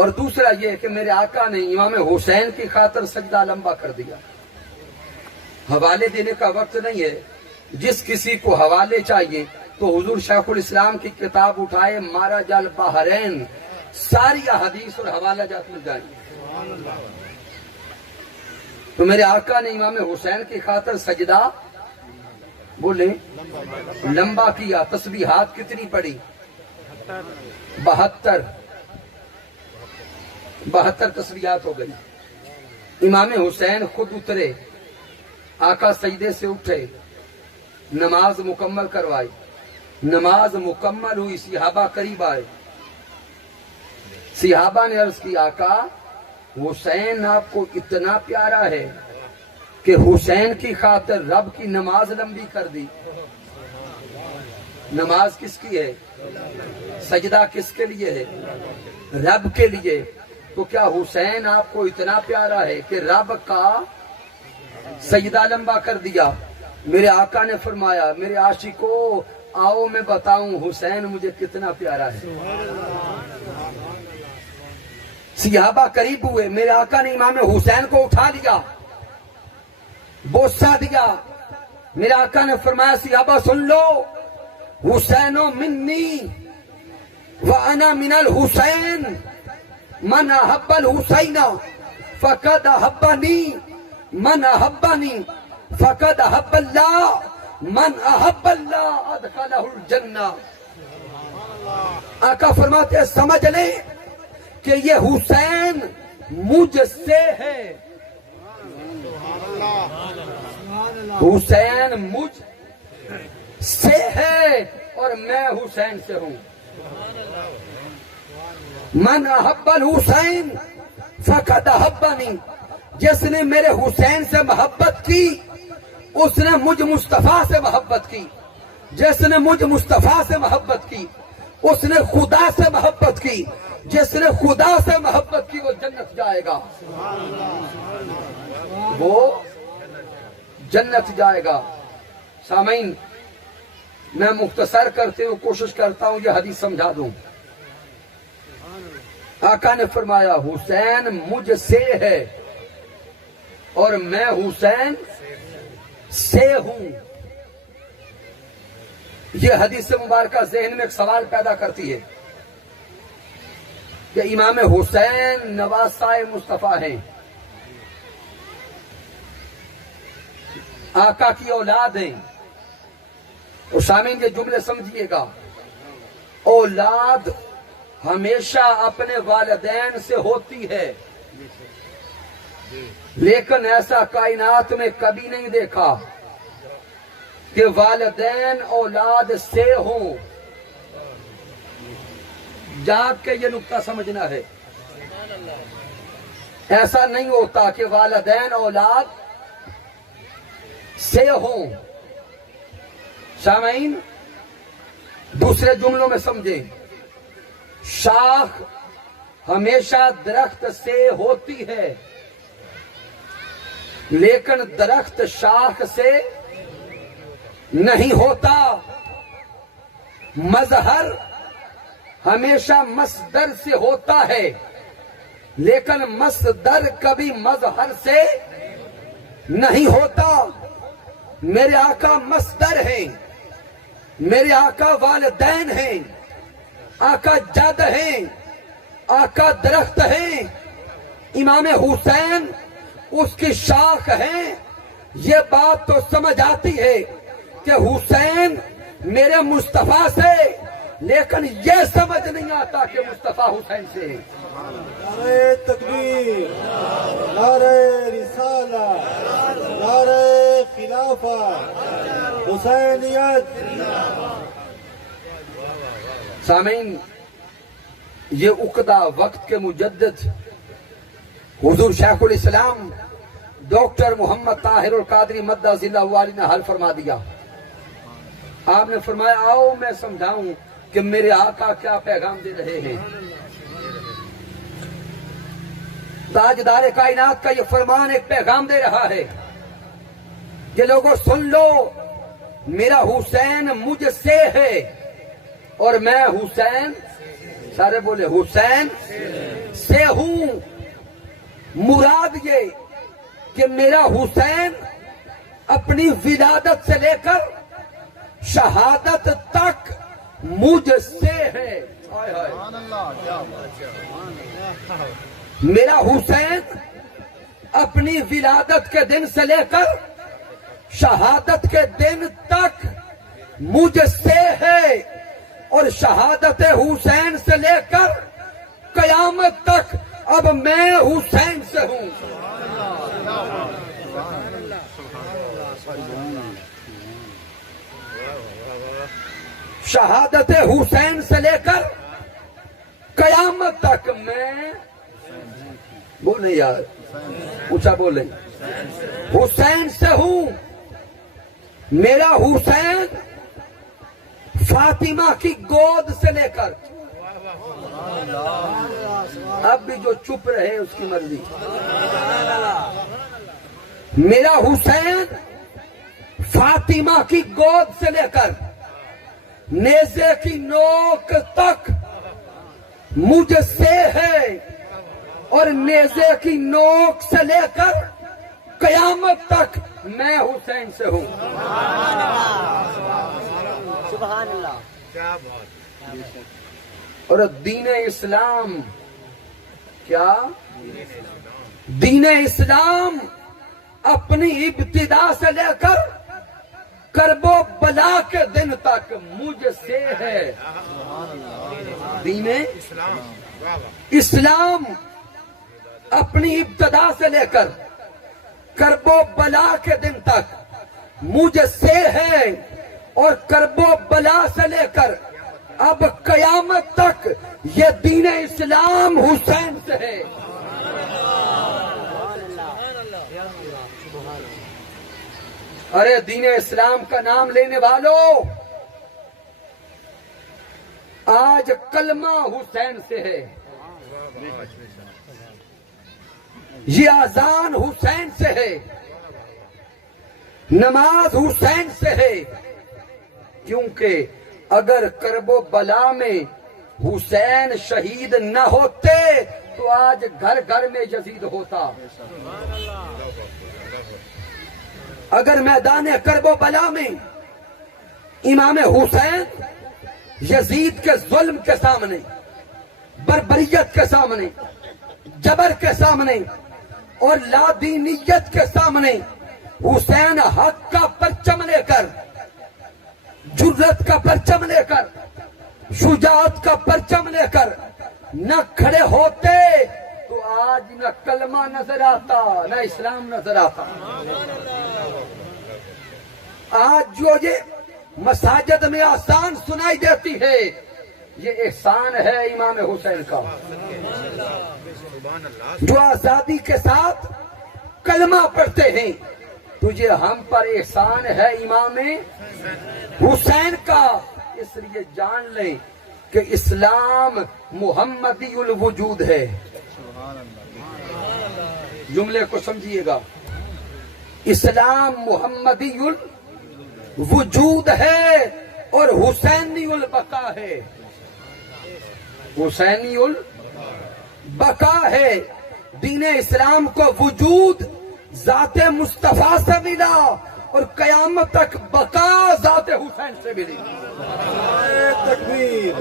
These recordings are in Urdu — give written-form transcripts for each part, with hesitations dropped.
اور دوسرا یہ کہ میرے آقا نے امام حسین کی خاطر سجدہ لمبا کر دیا۔ حوالے دینے کا وقت نہیں ہے، جس کسی کو حوالے چاہیے تو حضور شیخ الاسلام کی کتاب اٹھائے، مارج البحرین، ساری احادیث اور حوالہ جات مل جائیں گے۔ تو میرے آقا نے امام حسین کی خاطر سجدہ بولے لمبا کیا۔ تسبیحات کتنی پڑھی؟ 72 تسبیحات ہو گئی۔ امام حسین خود اترے، آقا سجدے سے اٹھے، نماز مکمل کروائی۔ نماز مکمل ہوئی، صحابہ قریب آئے۔ صحابہ نے عرض کی آقا حسین آپ کو اتنا پیارا ہے کہ حسین کی خاطر رب کی نماز لمبی کر دی۔ نماز کس کی ہے؟ سجدہ کس کے لیے ہے؟ رب کے لیے۔ تو کیا حسین آپ کو اتنا پیارا ہے کہ رب کا سجدہ لمبا کر دیا؟ میرے آقا نے فرمایا میرے عاشقو آؤ میں بتاؤں حسین مجھے کتنا پیارا ہے۔ صحابہ قریب ہوئے، میرے آقا نے امام حسین کو اٹھا لیا، بوسہ دیا۔ میرے آقا نے فرمایا صحابہ سن لو، حسین منی وانا من الحسین، من احب الحسین فقد احبنی، من احبنی فقد احب اللہ، من احب اللہ ادخلہ الجنہ۔ آقا فرماتے ہیں سمجھ لیں کہ یہ حسین مجھ سے ہے، حسین مجھ سے ہے اور میں حسین سے ہوں۔ من احب الحسین فقد احبنی، جس نے میرے حسین سے محبت کی اس نے مجھ مصطفیٰ سے محبت کی، جس نے مجھ مصطفیٰ سے محبت کی اس نے خدا سے محبت کی، جس نے خدا سے محبت کی وہ جنت جائے گا، وہ جنت جائے گا۔ سامعین میں مختصر کرتے ہوئے کوشش کرتا ہوں یہ حدیث سمجھا دوں۔ آقا نے فرمایا حسین مجھ سے ہے اور میں حسین سے ہوں۔ یہ حدیث مبارکہ ذہن میں ایک سوال پیدا کرتی ہے کہ امام حسین نواسہ مصطفیٰ ہیں، آقا کی اولاد ہیں۔ تو سامعین یہ جملے سمجھیے گا، اولاد ہمیشہ اپنے والدین سے ہوتی ہے، لیکن ایسا کائنات میں کبھی نہیں دیکھا کہ والدین اولاد سے ہوں۔ جاگ کے یہ نقطہ سمجھنا ہے، ایسا نہیں ہوتا کہ والدین اولاد سے ہوں۔ سامعین دوسرے جملوں میں سمجھیں، شاخ ہمیشہ درخت سے ہوتی ہے لیکن درخت شاخ سے نہیں ہوتا۔ مظہر ہمیشہ مصدر سے ہوتا ہے لیکن مصدر کبھی مظہر سے نہیں ہوتا۔ میرے آقا مصدر ہیں، میرے آقا والدین ہیں، آقا جد ہیں، آقا درخت ہیں، امام حسین اس کی شاخ ہیں۔ یہ بات تو سمجھ آتی ہے کہ حسین میرے مصطفیٰ سے، لیکن یہ سمجھ نہیں آتا کہ مصطفیٰ حسین سے۔ نعرہ تکبیر، نعرہ رسالہ، نعرہ خلافت، حسینیت۔ سامعین یہ عقدہ وقت کے مجدد حضور شیخ الاسلام ڈاکٹر محمد طاہر القادری مدہ ذلہ والی نے حل فرما دیا۔ آپ نے فرمایا آؤ میں سمجھاؤں کہ میرے آقا کیا پیغام دے رہے ہیں۔ تاجدار کائنات کا یہ فرمان ایک پیغام دے رہا ہے کہ لوگوں سن لو، میرا حسین مجھ سے ہے اور میں حسین، سارے بولے حسین سے ہوں. مراد یہ کہ میرا حسین اپنی ولادت سے لے کر شہادت تک مجھ سے ہے. میرا حسین اپنی ولادت کے دن سے لے کر شہادت کے دن تک مجھ سے ہے اور شہادت حسین سے لے کر قیامت تک اب میں حسین سے ہوں. شہادت حسین سے لے کر قیامت تک میں بولے یار اونچا بولے حسین سے ہوں. میرا حسین فاطمہ کی گود سے لے کر اب بھی جو چپ رہے اس کی مرضی. میرا حسین فاطمہ کی گود سے لے کر نیزے کی نوک تک مجھ سے ہے اور نیزے کی نوک سے لے کر قیامت تک میں حسین سے ہوں. سبحان اللہ. اور دین اسلام کیا؟ دین اسلام اپنی ابتدا سے لے کر کرب و بلا کے دن تک مجھ سے ہے. دین اسلام اپنی ابتدا سے لے کر کرب و بلا کے دن تک مجھ سے ہے اور کرب و بلا سے لے کر اب قیامت تک یہ دین اسلام حسین سے ہے. ارے دین اسلام کا نام لینے والوں آج کلمہ حسین سے ہے. یہ اذان حسین سے ہے. نماز حسین سے ہے. کیونکہ اگر کرب و بلا میں حسین شہید نہ ہوتے تو آج گھر گھر میں یزید ہوتا. اگر میدان کرب و بلا میں امام حسین یزید کے ظلم کے سامنے، بربریت کے سامنے، جبر کے سامنے اور لادینیت کے سامنے حسین حق کا پرچم لے کر، جرت کا پرچم لے کر، شجاعت کا پرچم لے کر نہ کھڑے ہوتے تو آج نہ کلمہ نظر آتا نہ اسلام نظر آتا. آج جو یہ مساجد میں آسان سنائی دیتی ہے یہ احسان ہے امام حسین کا. جو آزادی کے ساتھ کلمہ پڑھتے ہیں تجھے ہم پر احسان ہے امام حسین کا. اس لیے جان لیں کہ اسلام محمدی الوجود ہے. جملے کو سمجھیے گا. اسلام محمدی الوجود ہے اور حسینی البقا ہے. حسینی البقا ہے. دین اسلام کو وجود ذات مصطفیٰ سے ملا اور قیامت تک بقا ذات حسین سے ملی. نعرہ تکبیر،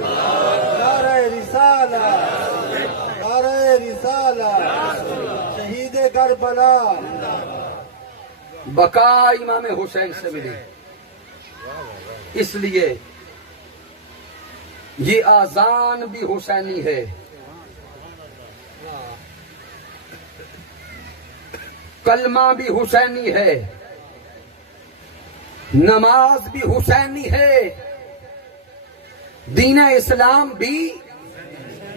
نعرہ رسالت، نعرہ رسالت، شہید کربلا. بقا امام حسین سے ملی. اس لیے یہ آذان بھی حسینی ہے. کلمہ بھی حسینی ہے. نماز بھی حسینی ہے. دین اسلام بھی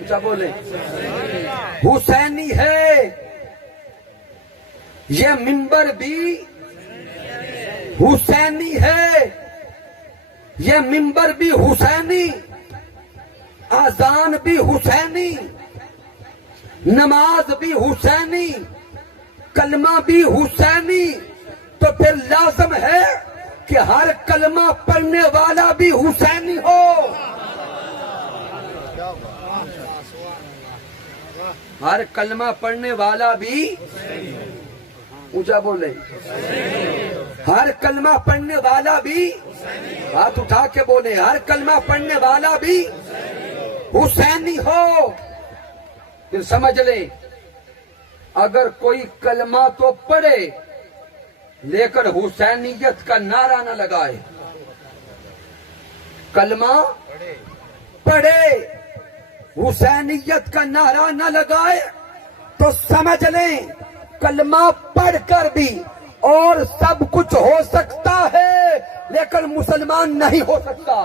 کیا بولے حسینی ہے. یہ منبر بھی حسینی ہے. یہ منبر بھی حسینی، اذان بھی حسینی، نماز بھی حسینی، کلمہ بھی حسینی. تو پھر لازم ہے کہ ہر کلمہ پڑھنے والا بھی حسینی ہو. ہر کلمہ پڑھنے والا بھی اونچا بولے ہر کلمہ پڑھنے والا بھی ہاتھ اٹھا کے بولے ہر کلمہ پڑھنے والا بھی حسینی ہو. پھر سمجھ لیں اگر کوئی کلمہ تو پڑھے لیکن حسینیت کا نعرہ نہ لگائے, کلمہ پڑھے حسینیت کا نعرہ نہ لگائے تو سمجھ لیں کلمہ پڑھ کر بھی اور سب کچھ ہو سکتا ہے لیکن مسلمان نہیں ہو سکتا.